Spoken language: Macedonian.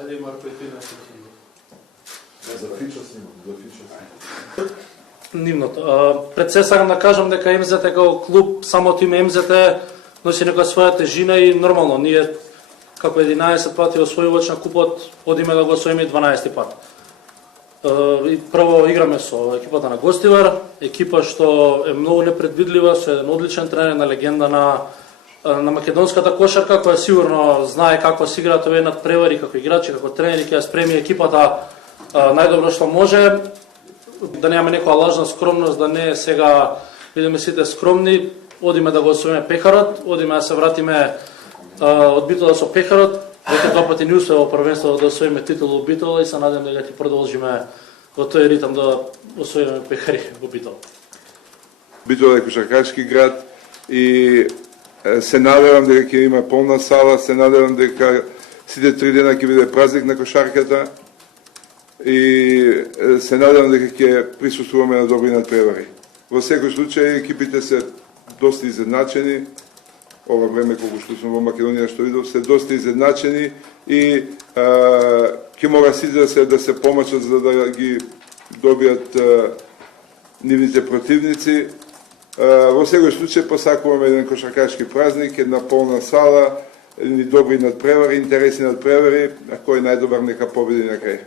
Айде, Марко, и ти нещо. Нивното. Пред се сакам да кажам дека МЗТ како клуб, самото име МЗТ носи некоја своја тежина и нормално, ние како 11 пати освојувач на купот, одиме да го освоиме 12 пат. Прво играме со екипата на Гостивар, екипа што е многу непредвидлива, со еден одличен тренер, на легенда на македонската кошарка, која сигурно знае како се играат овие надпревари, како играчи, како тренери, ќе ја спреми екипата најдобро што може. Да немаме некоја лажна скромност, да не сега бидеме сите скромни, одиме да го освоиме пехарот, одиме да се вратиме од Битола со пехарот. Веќе два пати не успеа во првенството да освоиме титул во Битола и се надевам дека ќе продолжиме во тој ритм да освоиме пехари во Битола. Битола е кошаркашки град и се надевам дека ќе има полна сала, се надевам дека сите 3 дена ќе биде празник на кошарката и се надевам дека ќе присуствуваме на добри надпревари. Во секој случај екипите се доста изедначени, ова време колку што сум во Македонија што видов, се доста изедначени и ќе мора сите да се помачат за да ги добијат нивните противници. Во секој случај посакуваме еден кошаркашки празник, една полна сала, едни добри надпревари, интересни надпревари, а кој најдобар нека победи на крај.